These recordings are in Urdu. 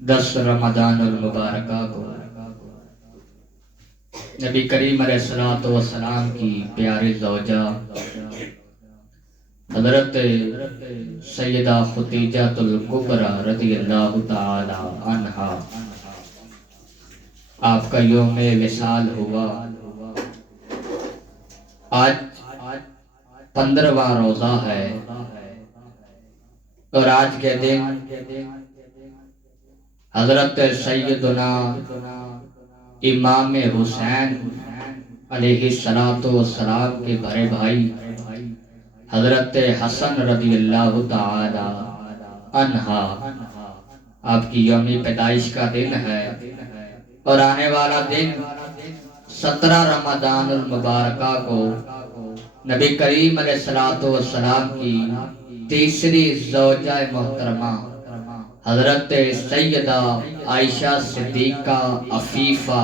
10 رمضان المبارکہ کو نبی کریم علیہ الصلوۃ والسلام کی پیاری زوجہ حضرت سیدہ خدیجہ الکبریٰ رضی اللہ تعالی عنہا آپ کا یوم وصال ہوا۔ آج 15واں روزہ ہے اور آج کے دن حضرت سیدنا امام حسین علیہ السلام کے بڑے بھائی حضرت حسن رضی اللہ تعالی عنہ آپ کی یوم پیدائش کا دن ہے اور آنے والا دن 17 رمضان المبارکہ کو نبی کریم علیہ السلام کی تیسری زوجہ محترمہ حضرت سیدہ عائشہ صدیقہ عفیفہ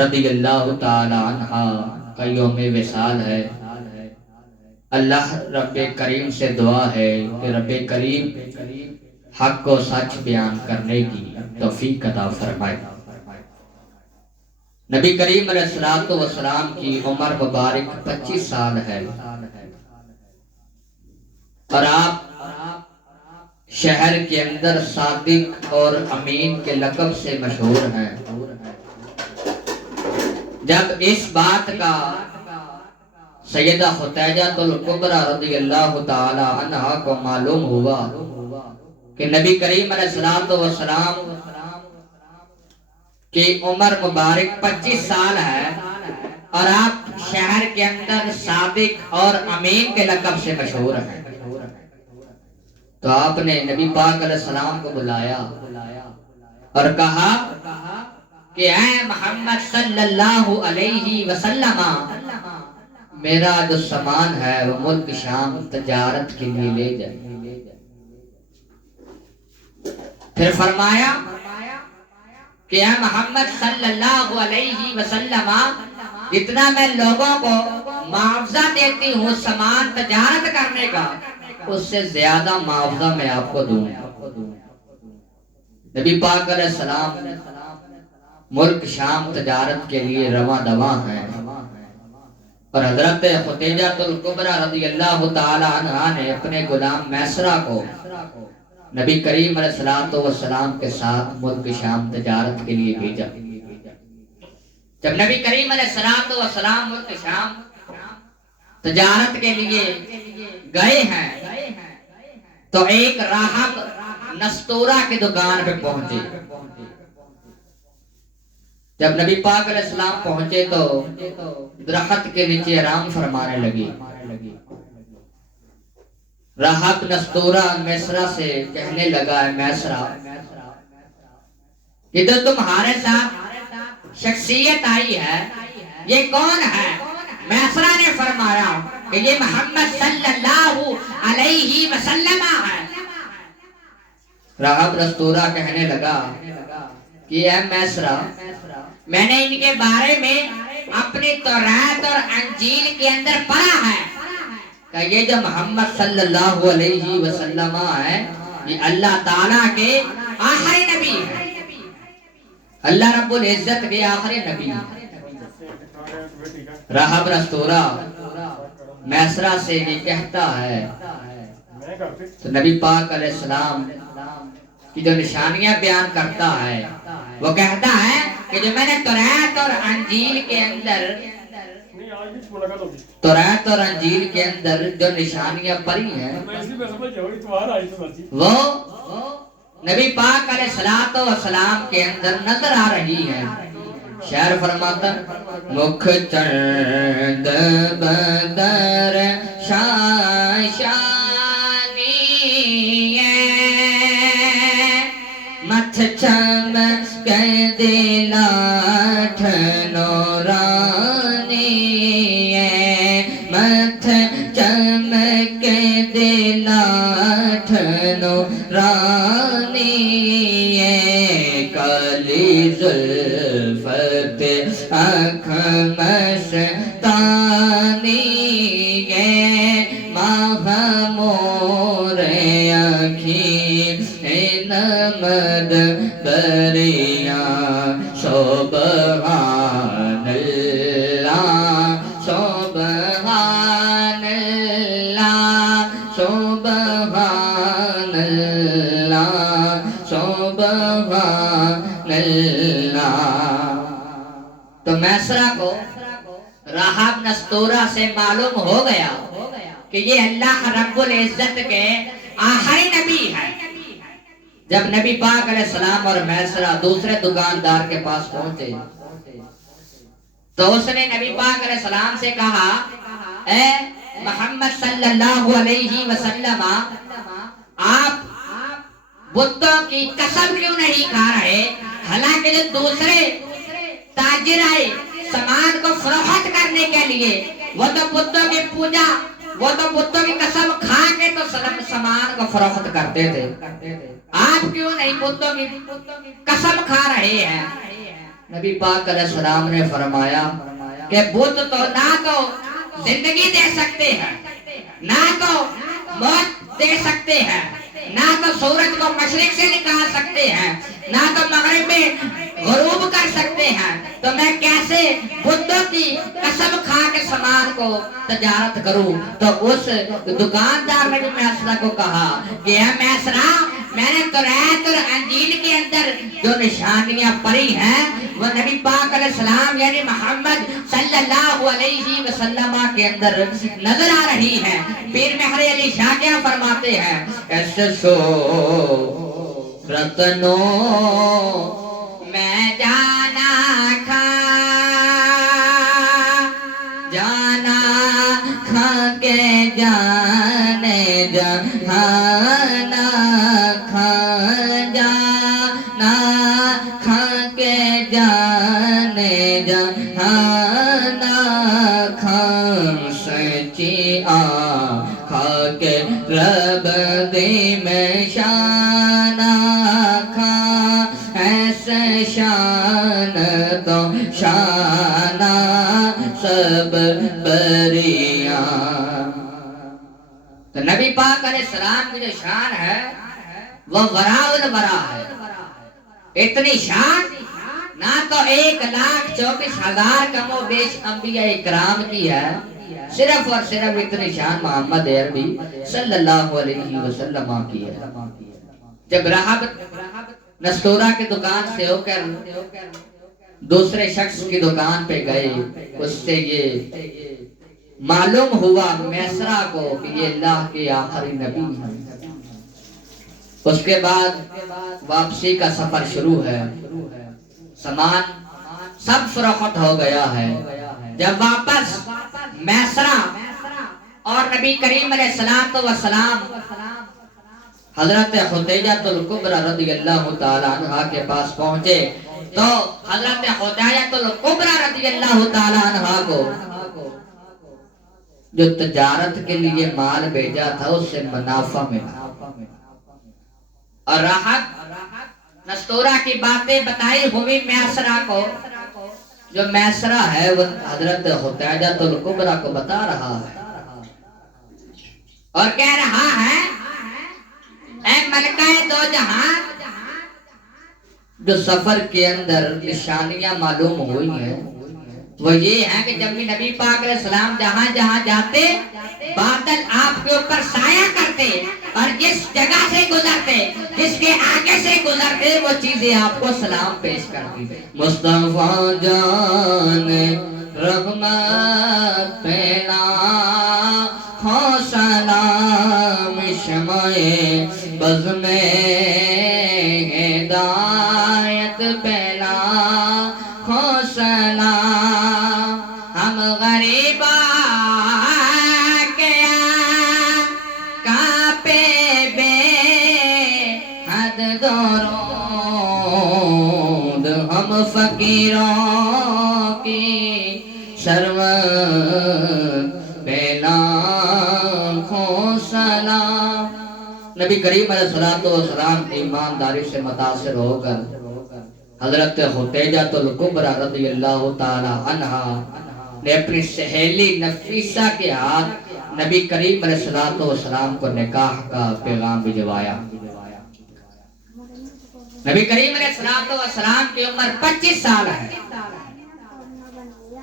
رضی اللہ تعالی عنہا کا یوم وصال ہے۔ اللہ رب کریم سے دعا ہے کہ رب کریم حق کو سچ بیان کرنے کی توفیق عطا فرمائے۔ نبی کریم علیہ السلام کی عمر مبارک 25 سال ہے اور آپ شہر کے اندر صادق اور امین کے لقب سے مشہور ہیں۔ جب اس بات کا سیدہ خدیجہ الکبریٰ رضی اللہ تعالی عنہا کو معلوم ہوا کہ نبی کریم علیہ السلام کی عمر مبارک 25 سال ہے اور آپ شہر کے اندر صادق اور امین کے لقب سے مشہور ہیں، تو آپ نے نبی پاک علیہ السلام کو بلایا اور کہا کہ اے محمد صلی اللہ علیہ وسلم، میرا جو سامان ہے وہ ملک شام تجارت کے لیے لے جائے۔ پھر فرمایا کہ اے محمد صلی اللہ علیہ وسلم، جتنا میں لوگوں کو معاوضہ دیتی ہوں سامان تجارت کرنے کا، اس سے زیادہ معاوضہ میں آپ کو دوں۔ نبی پاک علیہ السلام ملک شام تجارت کے لیے رواں دواں ہیں اور حضرت خدیجہ الکبریٰ رضی اللہ تعالی عنہا نے اپنے غلام میسرہ کو نبی کریم علیہ السلام کے ساتھ ملک شام تجارت کے لیے بھیجا۔ جب نبی کریم علیہ السلام ملک شام تجارت کے لیے گئے ہیں تو ایک راہب نستورہ کی دکان پہ پہنچے۔ جب نبی پاک علیہ السلام پہنچے تو درخت کے نیچے آرام فرمانے لگی۔ راہب نستورہ میسرہ سے کہنے لگا، اے میسرہ، یہ تو تمہارے ساتھ شخصیت آئی ہے، یہ کون ہے؟ میسرہ نے فرمایا کہ یہ محمد صلی اللہ علیہ وسلم ہے۔ راہب نستورہ کہنے لگا کہ اے میسرہ، میں نے ان کے بارے میں اپنی تورات اور انجیل کے اندر پڑھا ہے کہ یہ جو محمد صلی اللہ علیہ وسلم ہے یہ اللہ تعالیٰ کے آخری نبی ہے، اللہ رب العزت کے آخری نبی ہے۔ راہب نستورہ میسرہ سے یہ کہتا ہے تو نبی پاک علیہ السلام کی جو نشانیاں بیان کرتا ہے وہ کہتا ہے کہ جو میں نے تورات اور انجیل کے اندر جو نشانیاں پڑھی ہیں وہ نبی پاک علیہ السلام کے اندر نظر آ رہی ہیں۔ شعر فرماتا، مکھ چند بدر شاشانی متھ چمک دلاٹھ نورانی، متھ چمک دلاٹھ نورانی، کالی زلفت آنکھ مستانی، ماہ مور آنکھی نمک رد بریاں سبحان اللہ سبحان اللہ سبحان اللہ سبحان اللہ۔ تو میسرہ کو راہب نستورہ سے معلوم ہو گیا کہ یہ اللہ رب العزت کے آخری نبی ہے۔ جب نبی پاک علیہ السلام اور میسرہ دوسرے دکاندار کے پاس پہنچے تو اس نے نبی پاک علیہ السلام سے کہا، اے محمد صلی اللہ علیہ وسلم، آپ بتوں کی قسم کیوں نہیں کھا رہے؟ حالانکہ جو دوسرے تاجر آئے سامان کو فروخت کرنے کے لیے وہ تو بتوں کی پوجا، وہ تو بتوں کی قسم کھا کے تو سامان کو فروخت کرتے تھے، آپ کیوں نہیں بتوں کی قسم کھا رہے ہیں؟ نبی پاک علیہ السلام نے فرمایا کہ بت تو نہ تو زندگی دے سکتے ہیں، نہ تو موت دے سکتے ہیں، نہ تو سورج کو مشرق سے نکال سکتے ہیں، نہ تو مغرب میں غروب کر سکتے ہیں، تو میں کیسے بتوں کی قسم کھا کے سامان کو تجارت کروں؟ تو اس دکاندار نے بھی میسرہ کو کہا کہ اے میسرہ، میں نے توریت اور انجیل کے اندر جو نشانیاں پڑھی ہیں وہ نبی پاک علیہ السلام یعنی محمد صلی اللہ علیہ وسلم کے اندر نظر آ رہی ہیں۔ پیر مہر علی شاہ کیا فرماتے ہیں، ایسے صورت نو میں جانا کھا کے جانے جہانا کھا جانا کھا کے جانے جہانا کھا سچی کھا کے رب دی میں شانہ کھا ایسے شان تو شانہ سب بریاں۔ تو نبی پاک علیہ السلام کی جو شان ہے وہ وراء الورا ہے۔ اتنی شان نہ تو 1,24,000 کم و بیش انبیاء اکرام کی ہے، صرف اور صرف اتنی شان محمد عربی صلی اللہ علیہ وسلم کی ہے۔ جب راہب نستورہ کی دکان سے ہو کر دوسرے شخص کی دکان پہ گئے، اس سے یہ معلوم ہوا میسرہ کو کہ یہ اللہ کے آخری نبی ہیں۔ اس کے بعد واپسی کا سفر شروع ہے، سامان سب فروخت ہو گیا ہے۔ جب واپس میسرہ اور نبی کریم علیہ السلام حضرت خدیجہ الکبریٰ رضی اللہ تعالیٰ عنہ کے پاس پہنچے تو حضرت خدیجہ الکبریٰ رضی اللہ تعالیٰ عنہ کو جو تجارت کے لیے مال بھیجا تھا اس سے منافع ملا، اور راحت نستورہ کی باتیں بتائی ہوئی میسرہ کو، جو میسرہ ہے وہ حضرت خدیجہ الکبریٰ کو بتا رہا ہے اور کہہ رہا ہے، اے ملکہ دو جہاں، جو سفر کے اندر نشانیاں معلوم ہوئی ہیں وہ یہ ہے کہ جب بھی نبی پاک علیہ السلام جہاں جہاں جاتے بادل آپ کے اوپر سایہ کرتے، اور جس جگہ سے گزرتے، جس کے آگے سے گزرتے، وہ چیزیں آپ کو سلام پیش کرتی۔ مصطفیٰ جان رحمت پینا ہو سلام شمع بز میں ہدایت پینا ہو سلام، ہم غریبا کیا کانپے بے حد درود، ہم فقیروں کی سرور پینا ہو سلام۔ نبی کریم علیہ السلام ایمانداری سے متاثر ہو کر حضرت خدیجہ الکبریٰ رضی اللہ تعالی عنہ نے اپنی سہیلی نفیسہ کے ہاتھ نبی کریم علیہ السلام کو نکاح کا پیغام بھجوایا۔ نبی کریم علیہ السلام کی عمر 25 سال ہے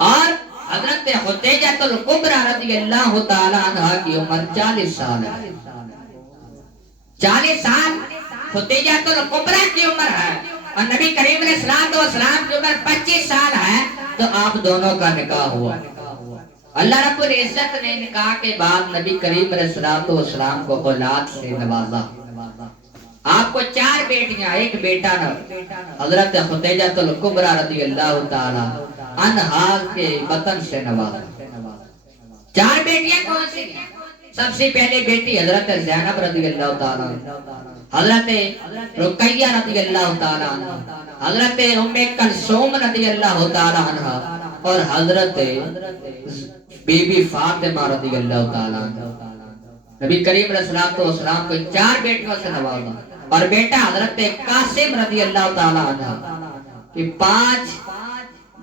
اور حضرت خدیجہ الکبریٰ رضی اللہ تعالی عنہ کی عمر 40 سال ہے. 40 سال خدیجہ الکبریٰ کی عمر ہے اور نبی کریم علیہ السلام کی عمر 25 سال ہے. تو آپ دونوں کا نکاح ہوا. اللہ رب العزت نے نکاح کے بعد نبی کریم علیہ السلام کو اولاد سے نوازا. آپ کو 4 بیٹیاں، ایک بیٹا حضرت خدیجہ الکبریٰ رضی اللہ تعالی عنہا کے بطن سے نوازا. 4 بیٹیاں کون سی؟ سب سے پہلے بیٹی حضرت زینب رضی اللہ تعالی، حضرت رقیہ رضی اللہ تعالی عنہ، حضرت ام کلثوم رضی اللہ تعالی عنہ اور حضرت بی بی فاطمہ رضی اللہ تعالی عنہ. نبی کریم علیہ السلام کو 4 بیٹیوں سے نوازا اور بیٹا حضرت قاسم رضی اللہ تعالی عنہ کہ 5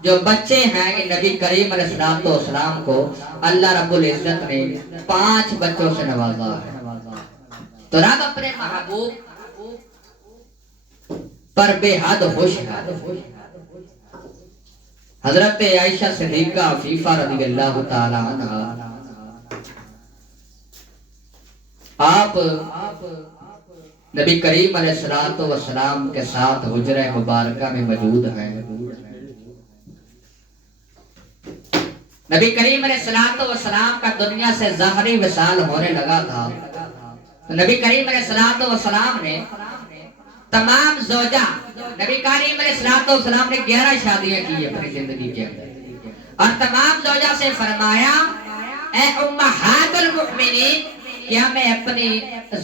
جو بچے ہیں کہ نبی کریم علیہ السلام کو اللہ رب العزت نے 5 بچوں سے نوازا ہے. تو رب اپنے محبوب پر بے حد خوش ہے. حضرت عائشہ صدیقہ عفیفہ رضی اللہ تعالی عنہ آپ نبی کریم علیہ السلام کے ساتھ حجرہ مبارکہ میں موجود ہیں. نبی کریم علیہ السلام کا دنیا سے ظاہری وصال ہونے لگا تھا. تو نبی کریم علیہ السلام نے تمام زوجہ، نبی کریم علیہ السلام نے 11 شادیاں کی اپنی زندگی کے اندر اور تمام زوجہ سے فرمایا اے امہات المؤمنین، کیا میں اپنی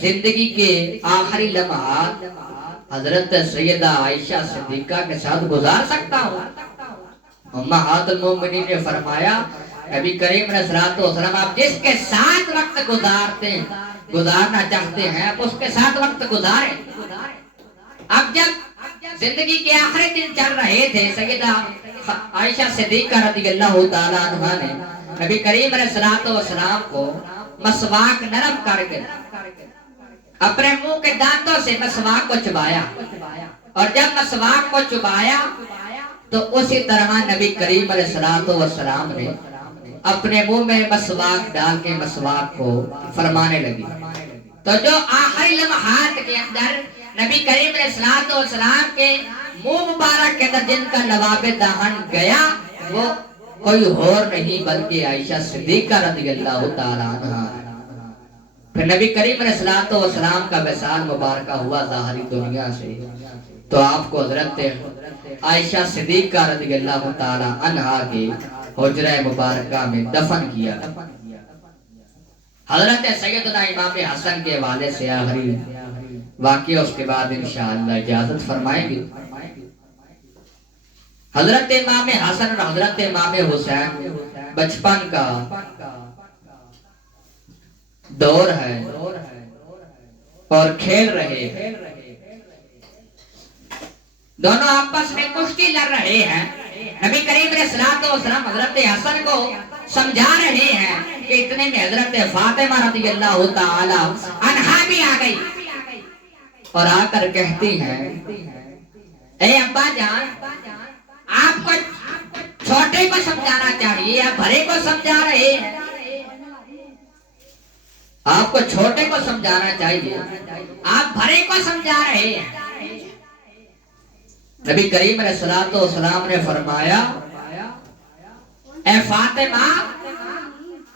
زندگی کے آخری لمحات حضرت سیدہ عائشہ صدیقہ کے ساتھ گزار سکتا ہوں؟ امہات المؤمنین نے فرمایا نبی کریم علیہ السلام آپ جس کے ساتھ وقت گزارنا چاہتے ہیں آپ اس کے ساتھ وقت گزاریں. اب جب زندگی کے آخری دن چل رہے تھے، سیدہ عائشہ صدیقہ رضی اللہ تعالی عنہ نے نبی کریم علیہ السلام کو مسواک نرم کر کے اپنے منہ کے دانتوں سے مسواک کو چبایا اور جب مسواک کو چبایا تو اسی طرح نبی کریم علیہ السلام نے اپنے منہ میں مسواک ڈال کے مسواک کو فرمانے لگی. تو جو آخری لمحات کے اندر نبی کریم علیہ السلام کے منہ مبارک کے اندر جن کا لواب دہن گیا وہ کوئی اور نہیں بلکہ عائشہ صدیقہ رضی اللہ تعالی عنہ. پھر نبی کریم علیہ السلام کا وصال مبارکہ ہوا ظاہری دنیا سے تو آپ کو حضرت عائشہ صدیقہ رضی اللہ تعالی عنہ کے حجرہ مبارکہ میں دفن کیا. حضرت سیدنا امام حسن کے والے سے آخری واقعہ اس کے بعد انشاءاللہ اجازت فرمائیں گے. حضرت امام حسن اور حضرت امام حسین بچپن کا دور ہے اور کھیل رہے ہیں، دونوں آپس میں کشتی لڑ رہے ہیں. نبی کریم علیہ السلام حضرت حسن کو سمجھا رہے ہیں کہ اتنے میں حضرت فاطمہ رضی اللہ تعالی عنہا بھی آ گئی اور آ کر کہتی ہیں اے ابا جان، آپ کو چھوٹے کو سمجھانا چاہیے، آپ بڑے کو سمجھا رہے ہیں. آپ کو چھوٹے کو سمجھانا چاہیے، آپ بڑے کو سمجھا رہے ہیں. نبی کریم علیہ السلام نے فرمایا اے فاطمہ،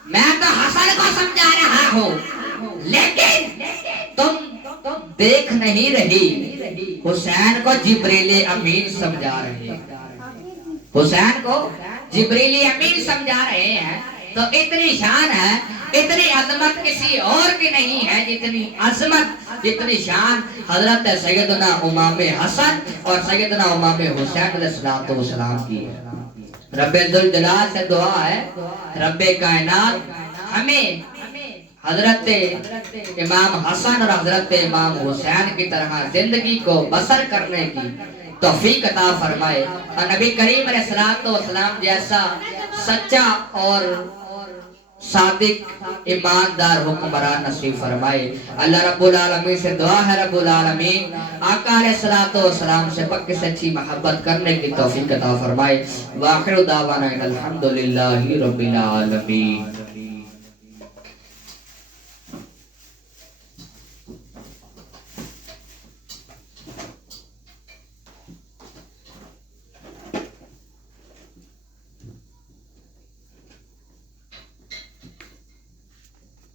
میں تو حسن کو سمجھا رہا ہوں لیکن تم دیکھ نہیں رہی، حسین کو جبریل امین سمجھا رہے ہیں. حسین کو جبریل امین سمجھا رہے ہیں. تو اتنی شان ہے، اتنی عظمت کسی اور کی نہیں ہے جتنی عظمت، جتنی شان حضرت سیدنا امام حسن اور سیدنا امام حسین علیہ السلام کی ہے. رب ذوالجلال سے دعا ہے رب کائنات ہمیں حضرت امام حسن اور حضرت امام حسین کی طرح زندگی کو بسر کرنے کی توفیق عطا فرمائے اور نبی کریم علیہ السلام جیسا سچا اور صادق ایماندار حکمران نصیب فرمائے. اللہ رب العالمین سے دعا ہے رب العالمین آقا علیہ الصلوۃ والسلام سے پکی سچی محبت کرنے کی توفیق عطا فرمائے. وآخر دعوانا الحمدللہ رب العالمین.